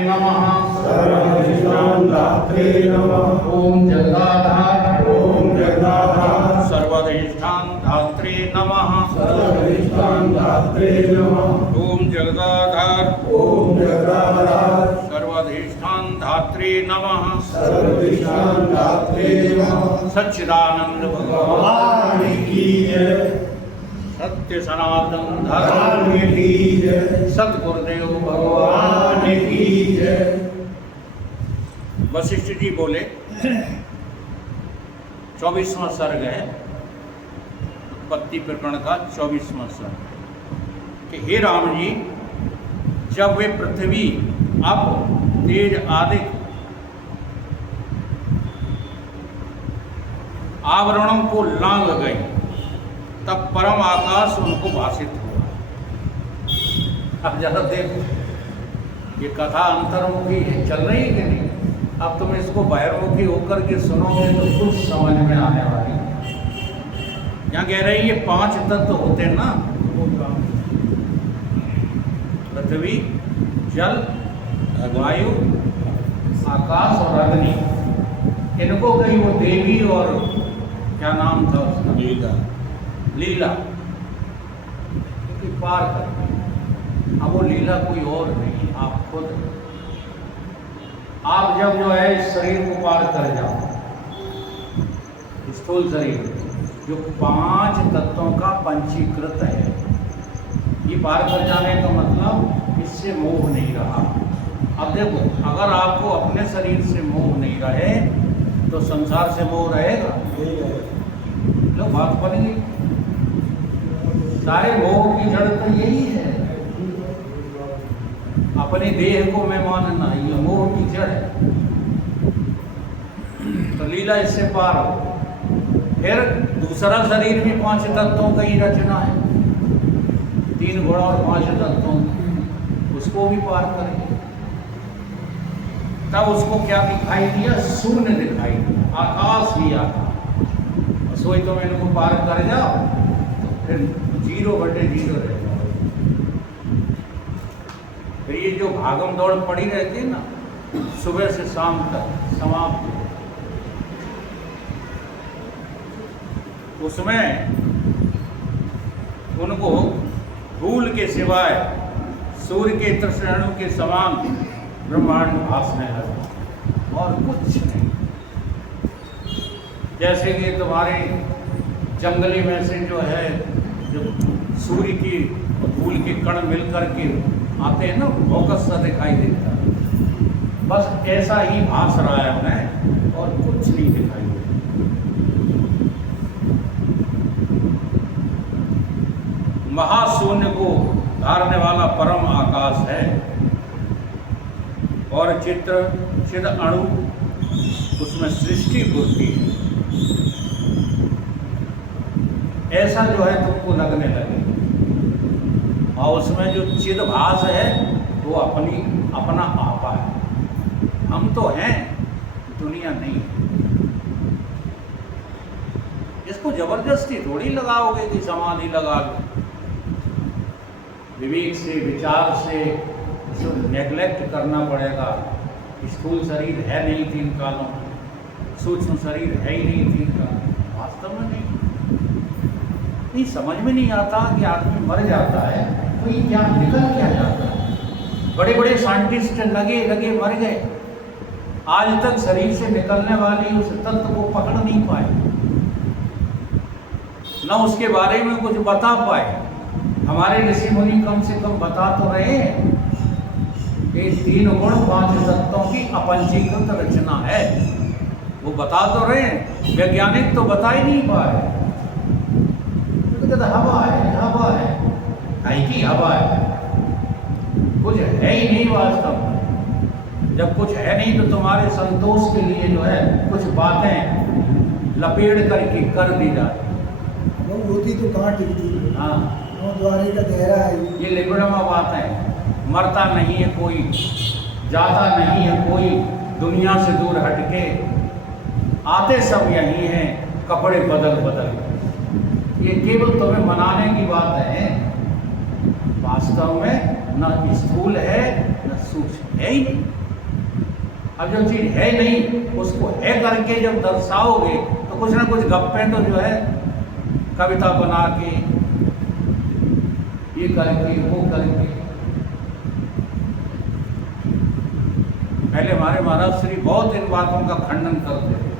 नमः। सर्वाधिष्ठानदात्रे नमः। ओम जगदाधार ओम जगदाधार सर्वाधिष्ठानदात्रे नमः। सर्वाधिष्ठानदात्रे नमः। ओम जगदाधार ओम जगदाधार सर्वाधिष्ठानदात्रे नमः। सर्वाधिष्ठानदात्रे नमः। सच्चिदानंद भगवान भगवान की जय। सत्य सनातन धर्म भगवान की जय। सतगुरुदेव भगवान भगवान की जय। वशिष्ठ जी बोले 24वां सर्ग है उत्पत्ति प्रकरण का 24वां सर्ग कि हे राम जी, जब वे पृथ्वी अब तेज आदि आवरणों को लांग गई तब परम आकाश उनको भाषित हुआ। अब जरा देखो, ये कथा अंतर्मुखी है, चल रही है कि नहीं? अब तुम इसको बहिर्मुखी होकर के सुनोगे तो कुछ समझ में आने वाली है। यहाँ कह रहे हैं ये 5 तत्व होते हैं ना, पृथ्वी, जल, वायु, आकाश और अग्नि। इनको कही वो देवी और क्या नाम था उसका? लीला कि पार कर। अब वो लीला कोई और नहीं, आप खुद। आप जब जो है इस शरीर को पार कर जाओ, स्थूल शरीर जो 5 तत्वों का पंचीकृत है, ये पार कर जाने का मतलब इससे मोह नहीं रहा। अब देखो, अगर आपको अपने शरीर से मोह नहीं रहे तो संसार से मोह रहेगा? लो बात बनेगी। सारे मोह की जड़ तो यही है, अपने देह को मैं मानना, ये मोह की जड़ है। तो लीला इससे पार हो। फिर दूसरा शरीर भी 5 तत्वों का ही रचना है, 3 गुण और 5 तत्वों, उसको भी पार करेंगे। तब उसको क्या दिखाई दिया? शून्य दिखाई दिया, आकाश ही आकाश। सोई तो इनको पार कर जाओ तो फिर 0/0 रह जाओ। फिर ये जो भागम दौड़ पड़ी रहती है ना, सुबह से शाम तक समाप्त, उसमें उनको धूल के सिवाय सूर्य के तृष्णाणु के समान ब्रह्मांड भासने लगा और कुछ नहीं। जैसे कि तुम्हारे जंगली में से जो है, जो सूर्य की धूल के कण मिलकर के आते हैं ना, फोकस सा दिखाई देता है, बस ऐसा ही भास रहा है हमें और कुछ नहीं दिखाई देता। महाशून्य को धारने वाला परम आकाश है और चिद अणु उसमें सृष्टि होती है। ऐसा जो है तुमको लगने लगे, और उसमें जो चिदभास है वो अपना आपा है। हम तो हैं, दुनिया नहीं है। इसको जबरदस्ती थोड़ी लगाओगे कि समाधि लगा लो। विवेक से, विचार से इसको नेग्लेक्ट करना पड़ेगा। स्थूल शरीर है नहीं 3 कालों, सूक्ष्म शरीर है ही नहीं 3 कालों, वास्तव में नहीं। समझ में नहीं आता कि आदमी मर जाता है तो ये क्या निकल क्या जाता है। बड़े बड़े साइंटिस्ट लगे मर गए, आज तक शरीर से निकलने वाली उस तत्व को पकड़ नहीं पाए, न उसके बारे में कुछ बता पाए। हमारे ऋषि मुनि कम से कम बता तो रहे हैं कि 3 गुण 5 तत्वों की अपंचीकृत रचना है, वो बता तो रहे हैं। वैज्ञानिक तो बता ही नहीं पाए। हवा है, की हवा है, कुछ है ही नहीं वास्तव में। जब कुछ है नहीं तो तुम्हारे संतोष के लिए जो है कुछ बातें लपेट करके कर दी जाती होती तो कहाँ टिकती। हाँ, द्वारे का गहरा है ये लिबड़मा बात है। मरता नहीं है कोई, जाता नहीं है कोई, दुनिया से दूर हटके आते सब यही हैं, कपड़े बदल बदल। ये केवल तुम्हें मनाने की बात है, वास्तव में न स्थूल है न सूक्ष्म है ही नहीं। अब जो चीज है नहीं उसको है करके जब दर्शाओगे तो कुछ ना कुछ गप्पे तो जो है कविता बना के ये करके वो करके। पहले हमारे महाराज श्री बहुत इन बातों का खंडन करते थे,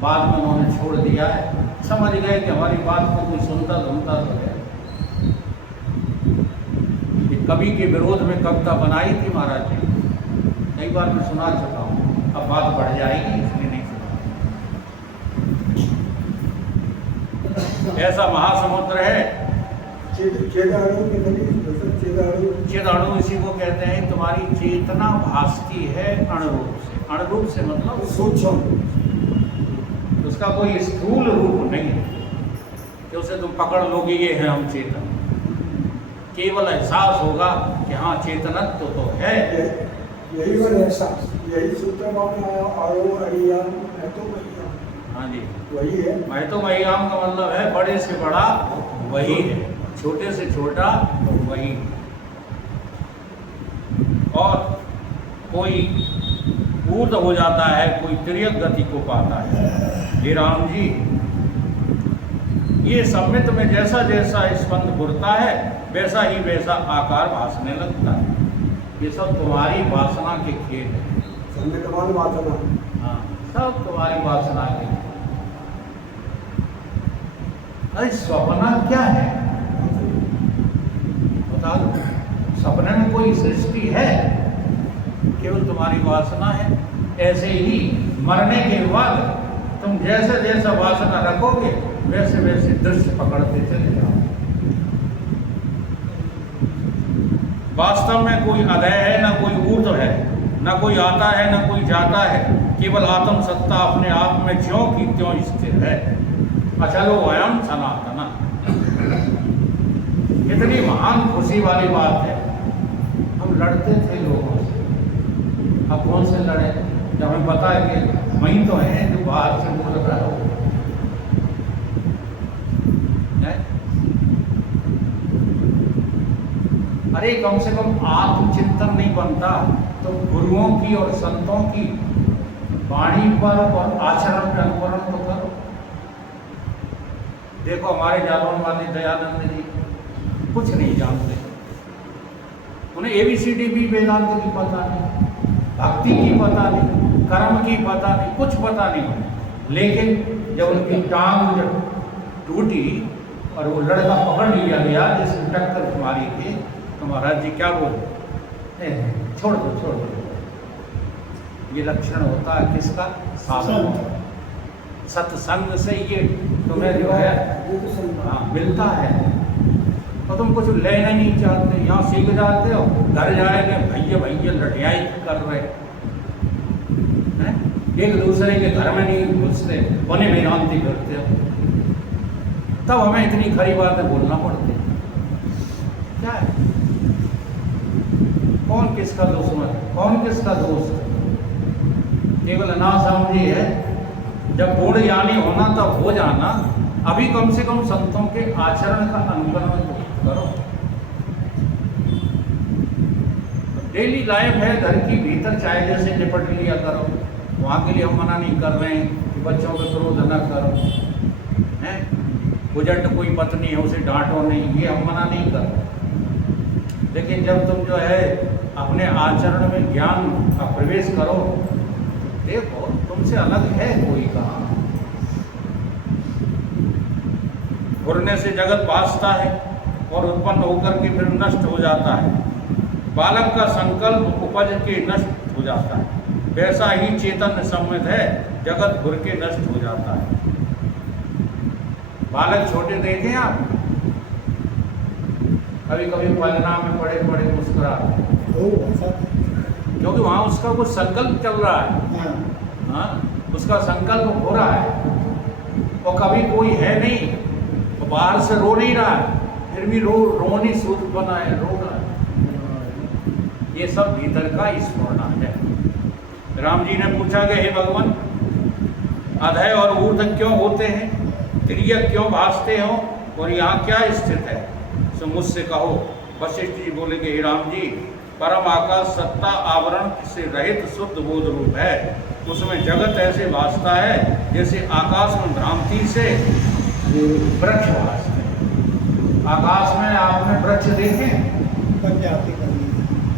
बाद में उन्होंने छोड़ दिया है, समझ गए कि हमारी बात को कोई सुनता तो है। ये कवि के विरोध में कविता बनाई थी महाराज जी, कई बार मैं सुना चुका हूँ, अब बात बढ़ जाएगी इसलिए नहीं सुना। ऐसा महासमुद्र है चेताड़ू, इसी को कहते हैं तुम्हारी चेतना भासती है अणरूप से। अणरूप से मतलब सूक्ष्म, उसका कोई स्थूल रूप नहीं है कि उसे तुम पकड़ लोगे ये है हम चेतन। केवल एहसास होगा कि हाँ चेतनत्व तो है। यही वाला एहसास, यही सूत्र में आरो अरियाम है तो हाँ जी वही है। मैं तो महियाम का मतलब है बड़े से बड़ा वही है, छोटे से छोटा वही। और कोई ऊर्ध हो जाता है, कोई तिर्यक गति को पाता है। हे राम जी, ये सम्मित में जैसा जैसा स्पंद घुरता है वैसा ही वैसा आकार भासने लगता है। ये सब तुम्हारी वासना के खेल है। सम्मितमान वासना, हाँ सब तुम्हारी वासना के। अरे सपना क्या है बता दो, सपने में कोई सृष्टि है? केवल तुम्हारी वासना है। ऐसे ही मरने के बाद तुम जैसे जैसा वासना रखोगे वैसे वैसे दृश्य पकड़ते चले जाओ। वास्तव में कोई अदय है ना कोई ऊर्ध्व है, ना कोई आता है ना कोई जाता है। केवल आत्म सत्ता अपने आप में ज्यों की त्यों स्थिर है। अचलो अयम सनातन। इतनी महान खुशी वाली बात है। हम लड़ते थे लोगों से, अब कौन से लड़े जब हमें पता है कि वही तो है जो बाहर से बोल रहा हो। अरे कम से कम आत्मचिंतन नहीं बनता तो गुरुओं की और संतों की वाणी पर और आचरण पर अनुकरण तो करो। देखो हमारे जालौन वाले दयानंद जी कुछ नहीं जानते, उन्हें ABCD भी वेदांत की पता नहीं, भक्ति की पता नहीं, कर्म की पता नहीं, कुछ पता नहीं उन्हें। लेकिन जब उनकी टांग जब टूटी और वो लड़का पकड़ लिया गया जिसने टक्कर मारी थी तो महाराज जी क्या बोले? छोड़ दो छोड़ दो। ये लक्षण होता है किसका? साधु। सत्संग से ये तुम्हें जो है हाँ मिलता है। तो तुम कुछ लेना नहीं चाहते, यहाँ सीख जाते हो, घर जाएंगे भैया भैया लड़ाई कर रहे हैं, एक दूसरे के घर में नहीं घुसते, उन्हें वेदांती करते हो। तब हमें इतनी खरी बातें बोलना पड़ती है। क्या है? कौन किसका दुश्मन, कौन किसका दोस्त? केवल नासमझी है। जब गुण ज्ञानी होना तब हो जाना, अभी कम से कम संतों के आचरण का अनुकरण करो। डेली लाइफ है, घर की भीतर चाहे जैसे निपट लिया करो। वहाँ के लिए हम मना नहीं कर रहे हैं कि बच्चों पे क्रोध न करो, हैं उजट कोई पत्नी है उसे डांटो नहीं, ये हम मना नहीं कर रहे। लेकिन जब तुम जो है अपने आचरण में ज्ञान का प्रवेश करो, देखो तुमसे अलग है कोई कहाँ। घुरने से जगत भासता है और उत्पन्न होकर के फिर नष्ट हो जाता है। बालक का संकल्प उपज के नष्ट हो जाता है, वैसा ही चेतन सम्मित है, जगत घुर के नष्ट हो जाता है। बालक छोटे देखे आप? कभी कभी पलना में पड़े पड़े मुस्कुराते, क्योंकि वहाँ उसका कुछ संकल्प चल रहा है। हाँ उसका संकल्प हो रहा है और कभी कोई है नहीं तो बाहर से रो नहीं रहा है, फिर भी रोनी सूर बना है, रो रहा है। ये सब भीतर का स्मरण है। राम जी ने पूछा कि हे भगवान, अधय और ऊर्ध्व क्यों होते हैं, तिर्यक क्यों भासते हो और यहाँ क्या स्थित है? सो मुझसे कहो। वशिष्ठ जी बोले कि हे राम जी, परम आकाश सत्ता आवरण से रहित शुद्ध बोध रूप है। उसमें जगत ऐसे भासता है जैसे आकाश में भ्रांति से वृक्ष भासते हैं। आकाश में आपने वृक्ष देखे? बन जाती कभी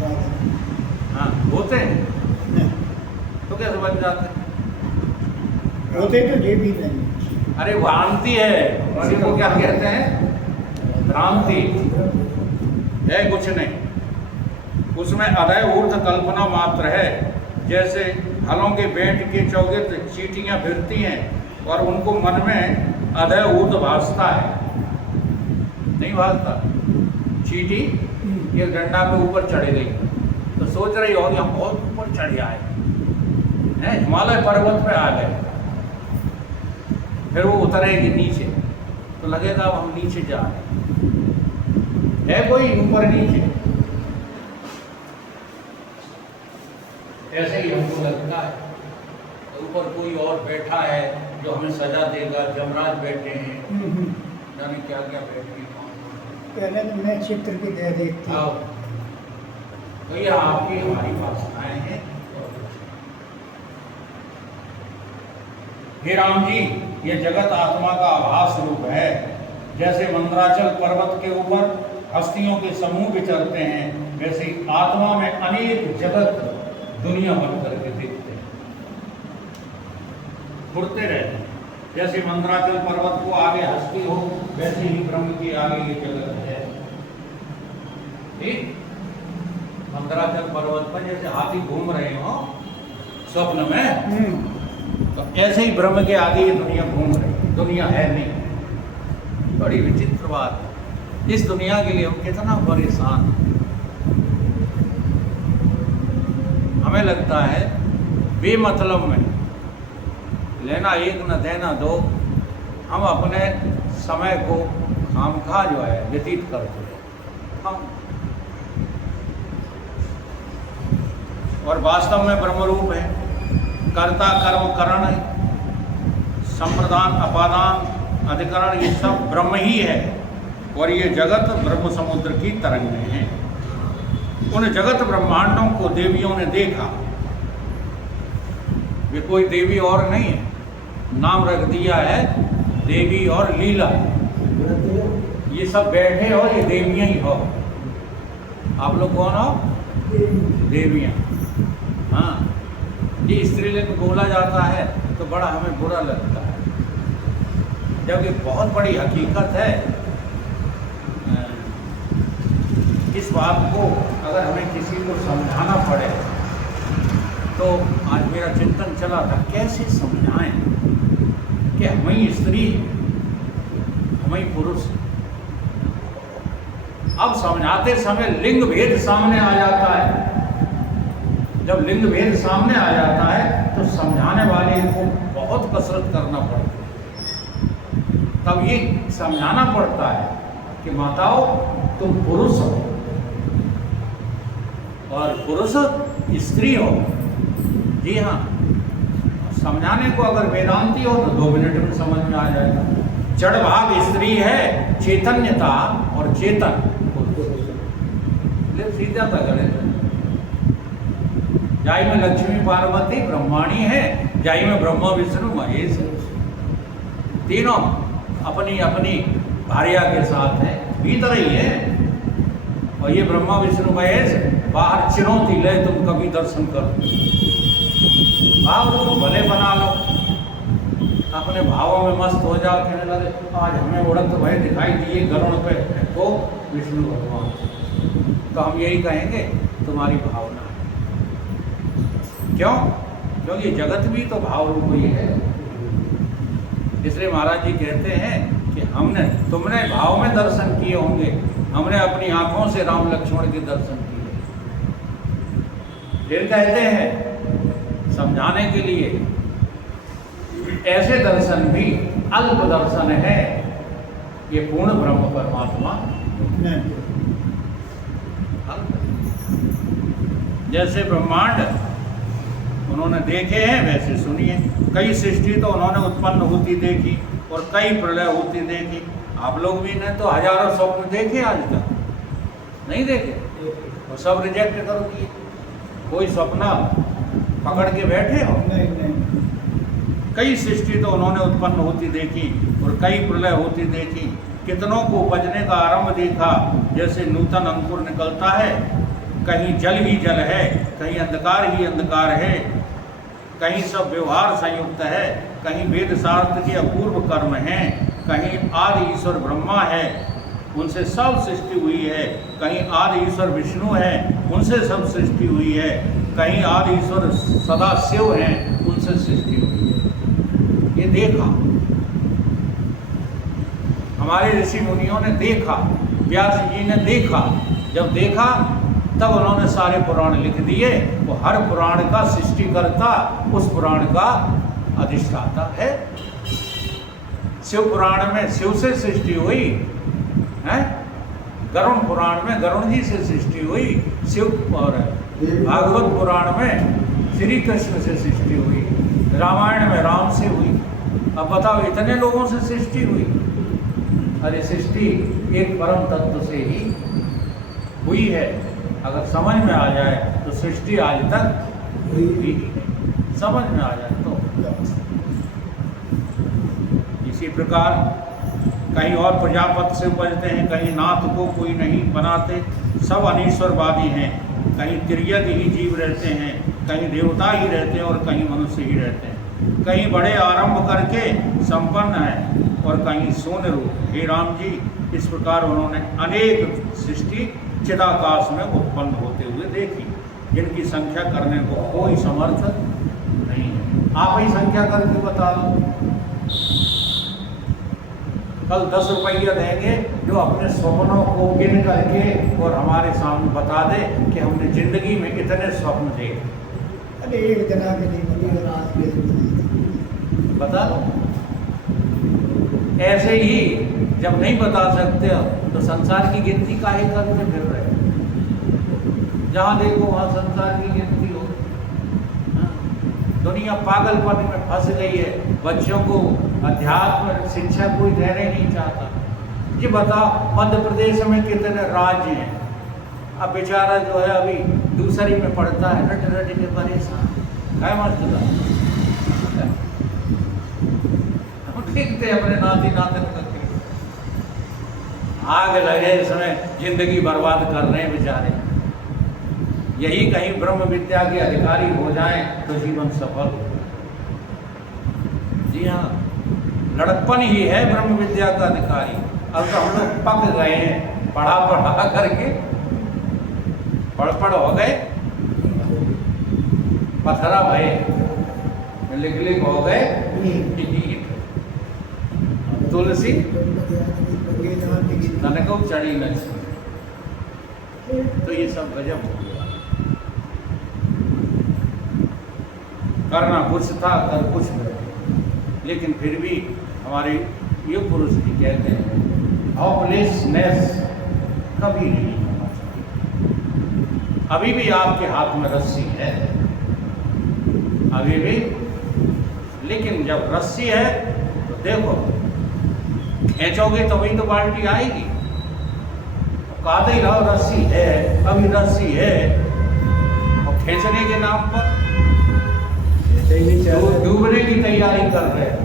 बादल। हाँ, होते हैं नहीं, तो कैसे बन जाते हैं? होते तो ये भी नहीं। अरे भ्रांति है, इसी को क्या कहते हैं? भ्रांति है, कुछ नहीं। उसमें अदय ऊर्ध कल्पना मात्र है। जैसे हलों के बेंट के चौगिर्द चींटियां फिरती हैं और उनको मन में अदय ऊर्ध भासता है। नहीं भासता? चींटी ये डंडा पे ऊपर चढ़ गई तो सोच रही होगी हम बहुत ऊपर चढ़ आए हैं, हिमालय पर्वत पे आ गए। फिर वो उतरेगी नीचे तो लगेगा अब हम नीचे जा रहे हैं। है कोई ऊपर नीचे? ऐसे ही हमको लगता है ऊपर कोई और बैठा है जो हमें सजा देगा। जमराज बैठे हैं, जाने क्या क्या बैठ के पहले तो मैं चित्र की दे देखती। आओ, तो ये आपकी हमारी वासनाएं हैं। हे राम जी, ये जगत आत्मा का आभास रूप है। जैसे मंदराचल पर्वत के ऊपर हस्तियों के समूह विचरते हैं, वैसे आत्मा में अनेक जगत दुनिया बन करके दिखते हैं, उड़ते रहते हैं। जैसे मंदराचल पर्वत को आगे हस्ती हो, वैसे ही ब्रह्म के आगे ये जगत है। ठीक? मंदराचल पर्वत पर जैसे हाथी घूम रहे हो स्वप्न में, तो ऐसे ही ब्रह्म के आगे ये दुनिया घूम रही है। दुनिया है नहीं। बड़ी विचित्र बात है। इस दुनिया के लिए हम कितना परेशान हैं। हमें लगता है बेमतलब में लेना एक न देना दो, हम अपने समय को खामखा जो है व्यतीत करते हैं हम। और वास्तव में ब्रह्मरूप है। कर्ता कर्म करण संप्रदान अपादान अधिकरण ये सब ब्रह्म ही है। और ये जगत ब्रह्म समुद्र की तरंगें हैं। उन जगत ब्रह्मांडों को देवियों ने देखा। वे कोई देवी और नहीं है, नाम रख दिया है देवी और लीला। ये सब बैठे हो, ये देवियां ही हो। आप लोग कौन हो? देवियां। हाँ, ये स्त्रीलिंग बोला जाता है तो बड़ा हमें बुरा लगता है, जबकि बहुत बड़ी हकीकत है। इस बात को अगर हमें किसी को समझाना पड़े तो आज मेरा चिंतन चला था कैसे समझाएं कि हम ही स्त्री, हम ही पुरुष। अब समझाते समय लिंग भेद सामने आ जाता है। जब लिंग भेद सामने आ जाता है तो समझाने वाले को बहुत कसरत करना पड़ता है। तब ये समझाना पड़ता है कि माताओं तुम पुरुष हो और पुरुष स्त्री हो। जी हाँ, समझाने को अगर वेदांती हो तो 2 मिनट में समझ में आ जाएगा। जड़ भाग स्त्री है, चैतन्यता और चेतन सीधा सा गणित। जाई में लक्ष्मी पार्वती ब्रह्माणी है, जाई में ब्रह्मा विष्णु महेश है। तीनों अपनी अपनी भार्या के साथ है, भीतर ही है। और ये ब्रह्मा विष्णु महेश बाहर चिरौती ले, तुम कभी दर्शन करो। भाव तुम भले बना लो, अपने भावों में मस्त हो जाओ, कहने लगे आज हमें उड़त भय दिखाई दिए गरुड़ पे तो विष्णु भगवान। तो हम यही कहेंगे तुम्हारी भावना है। क्यों? क्योंकि जगत भी तो भाव रूप ही है। इसलिए महाराज जी कहते हैं कि तुमने भाव में दर्शन किए होंगे, हमने अपनी आंखों से राम लक्ष्मण के दर्शन किए। फिर कहते हैं समझाने के लिए ऐसे दर्शन भी अल्प दर्शन है, ये पूर्ण ब्रह्म परमात्मा नहीं। जैसे ब्रह्मांड उन्होंने देखे हैं वैसे सुनिए। कई सृष्टि तो उन्होंने उत्पन्न होती देखी और कई प्रलय होती देखी। आप लोग भी ने तो हजारों स्वप्न देखे, आज तक नहीं देखे? वो सब रिजेक्ट कर दिए। कोई सपना पकड़ के बैठे हो? नहीं नहीं। कई सृष्टि तो उन्होंने उत्पन्न होती देखी और कई प्रलय होती देखी। कितनों को उपजने का आरंभ देखा, जैसे नूतन अंकुर निकलता है। कहीं जल ही जल है, कहीं अंधकार ही अंधकार है, कहीं सब व्यवहार संयुक्त है, कहीं वेद शास्त्र के अपूर्व कर्म हैं, कहीं आदि ईश्वर ब्रह्मा है, उनसे सब सृष्टि हुई है। कहीं आदि ईश्वर विष्णु है, उनसे सब सृष्टि हुई है। कहीं आदि ईश्वर सदाशिव हैं, उनसे सृष्टि हुई है। ये देखा, हमारे ऋषि मुनियों ने देखा, व्यास जी ने देखा। जब देखा तब उन्होंने सारे पुराण लिख दिए। वो हर पुराण का सृष्टिकर्ता उस पुराण का अधिष्ठाता है। शिव पुराण में शिव से सृष्टि हुई है, गरुण पुराण में गरुण जी से सृष्टि हुई, शिव और भागवत पुराण में श्री कृष्ण से सृष्टि हुई, रामायण में राम से हुई। अब बताओ, इतने लोगों से सृष्टि हुई। अरे सृष्टि एक परम तत्व से ही हुई है। अगर समझ में आ जाए तो सृष्टि आज तक हुई ही नहीं। समझ में आ जाए तो। इसी प्रकार कहीं और प्रजापति से उपजते हैं, कहीं नाथ को कोई नहीं बनाते, सब अनीश्वरवादी हैं। कहीं तिर्यक ही जीव रहते हैं, कहीं देवता ही रहते हैं और कहीं मनुष्य ही रहते हैं। कहीं बड़े आरंभ करके संपन्न हैं और कहीं शून्य रूप। हे राम जी, इस प्रकार उन्होंने अनेक सृष्टि चिदाकाश में उत्पन्न होते हुए देखी, जिनकी संख्या करने को कोई समर्थ नहीं है। आप ही संख्या करके बता दो। कल 10 रुपया देंगे जो अपने स्वप्नों को गिन करके और हमारे सामने बता दे कि हमने जिंदगी में कितने स्वप्न देखे। अरे एक जना के नहीं बनी, रात के बता दो। ऐसे ही जब नहीं बता सकते हो तो संसार की गिनती काहे करते फिर रहे? जहाँ देखो वहाँ संसार की गिनती हो। दुनिया पागलपन में फंस गई है। बच्चों को अध्यात्म शिक्षा कोई देने नहीं चाहता। ये बताओ, मध्य प्रदेश में कितने राज्य हैं? अब बेचारा जो है अभी दूसरी में पढ़ता है, रट रट के परेशान है। मतलब देखते अपने नाती नातन का आग लगे, इसमें जिंदगी बर्बाद कर रहे हैं बेचारे। यही कहीं ब्रह्म विद्या के अधिकारी हो जाएं तो जीवन सफल हो। जी हाँ, लड़कपन ही है ब्रह्म विद्या का अधिकारी। अब तो हम लोग पक गए हैं, पढ़ा पढ़ा करके पढ़ हो गए, पथरा भय लिख लिख हो गए। तुलसी तनको चढ़ी न। तो ये सब गजब हो गया। करना कुछ था, कर कुछ नहीं। लेकिन फिर भी हमारे ये पुरुष भी कहते हैं हॉपलेसनेस कभी नहीं होना चाहिए। अभी भी आपके हाथ में रस्सी है, अभी भी। लेकिन जब रस्सी है तो देखो, खींचोगे तो वही तो बाल्टी आएगी। कहते ही रहो रस्सी है, अभी रस्सी है, और खींचने के नाम पर डूबने की तैयारी कर रहे हैं।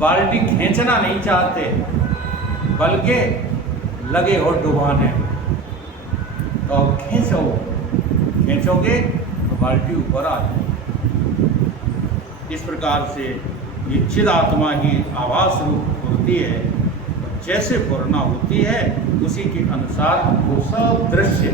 बाल्टी खींचना नहीं चाहते, बल्कि लगे हो डुबाने। तो अब खींचोगे तो बाल्टी ऊपर आ जाएगी। इस प्रकार से ये चिद आत्मा ही आवास रूप होती है। जैसे पूर्णा होती है उसी के अनुसार वो सब दृश्य